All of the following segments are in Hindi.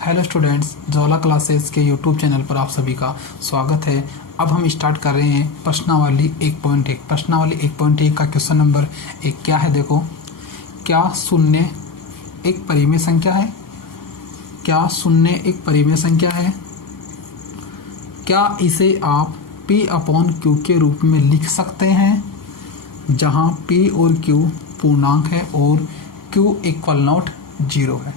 हेलो स्टूडेंट्स, ज्वाला क्लासेस के यूट्यूब चैनल पर आप सभी का स्वागत है। अब हम स्टार्ट कर रहे हैं प्रश्नावली 1.1। प्रश्नावली 1.1 का क्वेश्चन नंबर 1 क्या है? देखो, क्या शून्य एक परिमेय संख्या है? क्या शून्य एक परिमेय संख्या है? क्या इसे आप P/Q के रूप में लिख सकते हैं, जहां P और Q पूर्णांक है और Q इक्वल नॉट 0 है?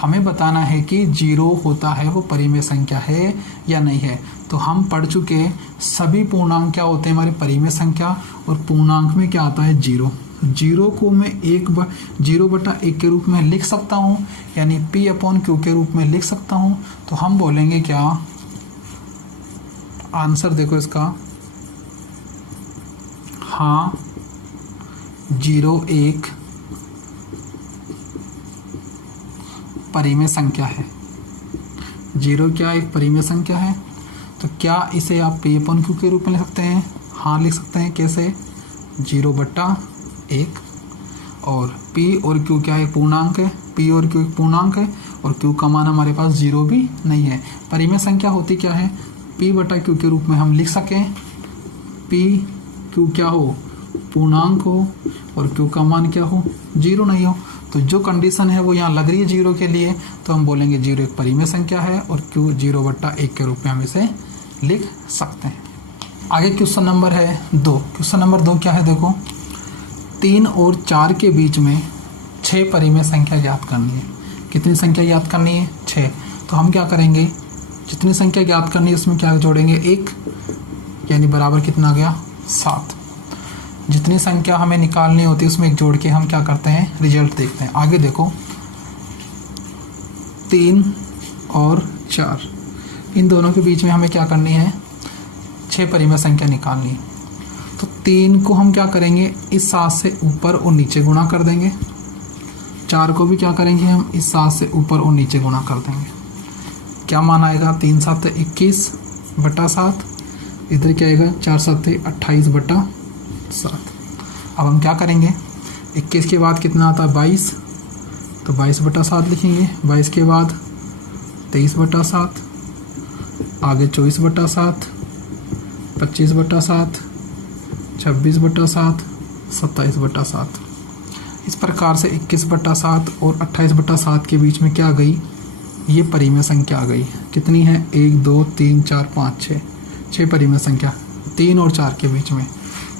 हमें बताना है कि 0 होता है वो परिमेय संख्या है या नहीं है। तो हम पढ़ चुके सभी पूर्णांक क्या होते हैं हमारे परिमेय संख्या, और पूर्णांक में क्या आता है 0। 0 को मैं 0/1 के रूप में लिख सकता हूँ, यानी P/Q के रूप में लिख सकता हूँ। तो हम बोलेंगे क्या? आंसर देखो इसका, हाँ 0 एक परिमेय संख्या है। 0 क्या एक परिमेय संख्या है? तो क्या इसे आप P/Q के रूप में लिख सकते हैं? हाँ लिख सकते हैं। कैसे? 0/1। और P और Q क्या एक पूर्णांक है? P और Q एक पूर्णांक है और Q का मान हमारे पास 0 भी नहीं है। परिमेय संख्या होती क्या है? P/Q के रूप में हम लिख सकें। P Q क्या हो? पूर्णांक हो, और Q का मान क्या हो? 0 नहीं हो। तो जो कंडीशन है वो यहाँ लग रही है 0 के लिए, तो हम बोलेंगे 0 एक परिमेय संख्या है और Q 0/1 के रूप में हम इसे लिख सकते हैं। आगे क्वेश्चन नंबर है 2। क्वेश्चन नंबर 2 क्या है? देखो, 3 और 4 के बीच में 6 परिमेय संख्या ज्ञात करनी है। कितनी संख्या ज्ञात करनी है? 6। तो हम क्या करेंगे, जितनी संख्या ज्ञात करनी है उसमें क्या जोड़ेंगे? 1, यानी बराबर कितना आ गया? 7। जितनी संख्या हमें निकालनी होती है उसमें एक जोड़ के हम क्या करते हैं? रिजल्ट देखते हैं। आगे देखो, 3 और 4 इन दोनों के बीच में हमें क्या करनी है? 6 परिमेय संख्या निकालनी है। तो 3 को हम क्या करेंगे? इस 7 से ऊपर और नीचे गुणा कर देंगे। 4 को भी क्या करेंगे? हम इस 7 से ऊपर और नीचे गुणा कर देंगे। क्या मान आएगा? 3 7 21/7। इधर क्या आएगा? 4 7 28/7। अब हम क्या करेंगे? 21 के बाद कितना आता है? 22। तो 22/7 लिखेंगे। 22 के बाद 23/7, आगे 24/7, 25/7, 26/7, 27/7। इस प्रकार से 21/7 और 28/7 के बीच में क्या आ गई? ये परिमेय संख्या आ गई। कितनी है? 1 2 3 4 5 6 6 परिमेय संख्या 3 और 4 के बीच में।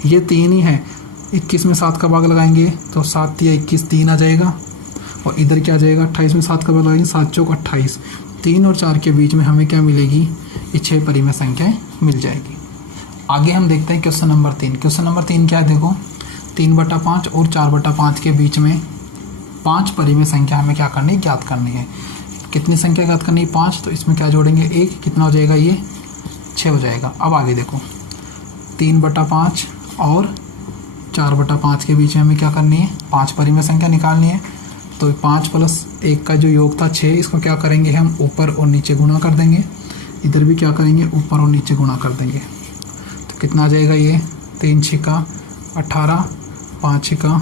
ये 3 ही है। 21 में 7 का भाग लगाएंगे तो 7 या 21 3 आ जाएगा, और इधर क्या आ जाएगा? 28 में 7 का भाग लगाएंगे, 7 चौक 28। 3 और 4 के बीच में हमें क्या मिलेगी? ये 6 परिमेय संख्याएं मिल जाएगी। आगे हम देखते हैं क्वेश्चन नंबर 3। क्वेश्चन नंबर 3 क्या है? देखो, 3/5 और 4/5 के बीच में 5 परिमेय संख्या हमें क्या करनी है? ज्ञात करनी है। कितनी संख्या ज्ञात करनी है? 5। तो इसमें क्या जोड़ेंगे? 1। कितना हो जाएगा? ये 6 हो जाएगा। अब आगे देखो, 3/5 और 4/5 के बीच में हमें क्या करनी है? 5 परिमेय संख्या निकालनी है। तो 5 + 1 का जो योग था 6, इसको क्या करेंगे? हम ऊपर और नीचे गुणा कर देंगे। इधर भी क्या करेंगे? ऊपर और नीचे गुणा कर देंगे। तो कितना आ जाएगा? ये 3 6 18, 5 6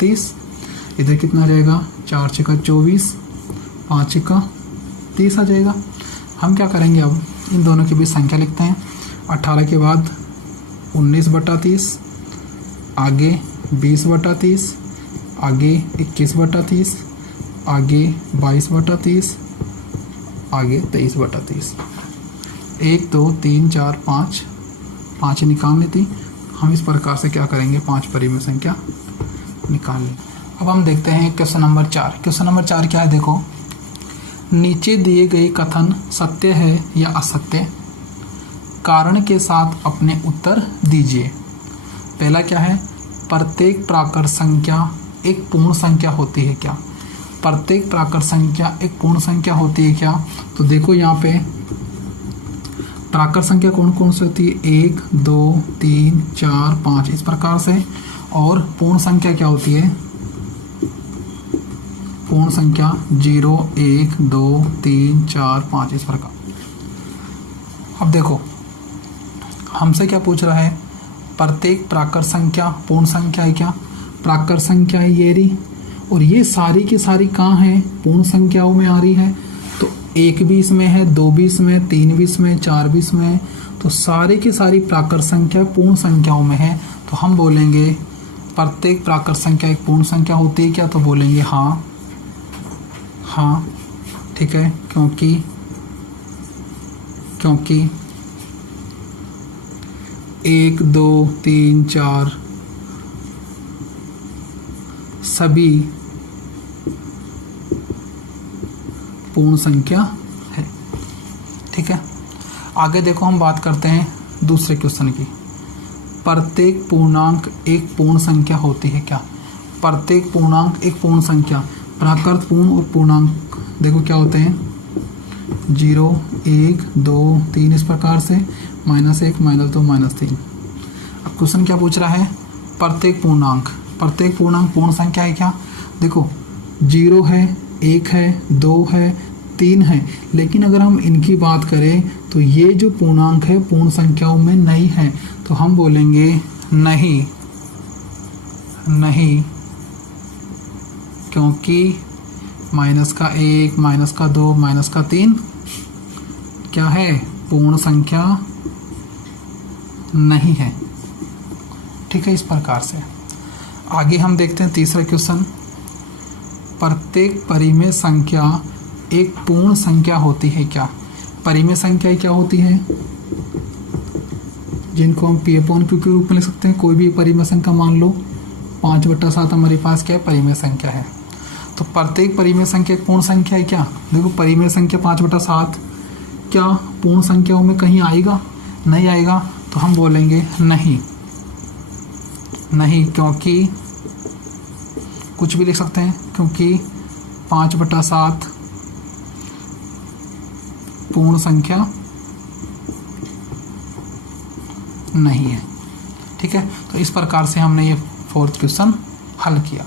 30। इधर कितना आ जाएगा? 4 6 24, 5 6 30 आ जाएगा। हम क्या करेंगे? अब इन दोनों के बीच संख्या लिखते हैं। 18 के बाद 19/30, आगे 20/30, आगे 21/30, आगे 22/30, आगे 23/30। 1 2 3 4 5 5 निकालनी थी। हम इस प्रकार से क्या करेंगे? 5 परिमेय संख्या निकाल लें। अब हम देखते हैं क्वेश्चन नंबर 4। क्वेश्चन नंबर 4 क्या है? देखो, नीचे दिए गए कथन सत्य है या असत्य? कारण के साथ अपने उत्तर दीजिए। पहला क्या है? प्रत्येक प्राकृत संख्या एक पूर्ण संख्या होती है क्या? प्रत्येक प्राकृत संख्या एक पूर्ण संख्या होती है क्या? तो देखो यहाँ पे प्राकृत संख्या कौन कौन सी होती है? 1 2 3 4 5 इस प्रकार से। और पूर्ण संख्या क्या होती है? पूर्ण संख्या 0 1 2 3 4 5 इस प्रकार। अब देखो, हमसे क्या पूछ रहा है? प्रत्येक प्राकृत संख्या पूर्ण संख्या है क्या? प्राकृत संख्या है ये रही, और ये सारी की सारी कहाँ हैं? पूर्ण संख्याओं में आ रही है। तो 1 भी इसमें है, 2 भी इसमें है, 3 भी इसमें है, 4 भी इसमें है, तो सारी की सारी प्राकृत संख्या पूर्ण संख्याओं में है। तो हम बोलेंगे प्रत्येक प्राकृत संख्या एक पूर्ण संख्या होती है क्या? तो बोलेंगे हाँ, हाँ, ठीक है, क्योंकि 1 2 3 4 सभी पूर्ण संख्या है। ठीक है, आगे देखो हम बात करते हैं दूसरे क्वेश्चन की। प्रत्येक पूर्णांक एक पूर्ण संख्या होती है क्या? प्रत्येक पूर्णांक एक पूर्ण संख्या, प्राकृत पूर्ण और पूर्णांक देखो क्या होते हैं, 0 1 2 3 इस प्रकार से, -1 -2 -3। अब क्वेश्चन क्या पूछ रहा है? प्रत्येक पूर्णांक पूर्ण संख्या है क्या? देखो 0 है, 1 है, 2 है, 3 है, लेकिन अगर हम इनकी बात करें तो ये जो पूर्णांक है पूर्ण संख्याओं में नहीं है। तो हम बोलेंगे नहीं, नहीं, क्योंकि -1 -2 -3 क्या है? पूर्ण संख्या नहीं है। ठीक है, इस प्रकार से आगे हम देखते हैं तीसरा क्वेश्चन। प्रत्येक परिमेय संख्या एक पूर्ण संख्या होती है क्या? परिमेय संख्या क्या होती है? जिनको हम P/Q के रूप में लिख सकते हैं। कोई भी परिमेय संख्या मान लो, 5/7 हमारे पास क्या है? परिमेय संख्या है। तो प्रत्येक परिमेय संख्या एक पूर्ण संख्या है क्या? देखो परिमेय संख्या 5/7 क्या पूर्ण संख्याओं में कहीं आएगा? नहीं आएगा। तो हम बोलेंगे नहीं, नहीं, क्योंकि कुछ भी लिख सकते हैं, क्योंकि 5/7 पूर्ण संख्या नहीं है। ठीक है, तो इस प्रकार से हमने ये 4th क्वेश्चन हल किया।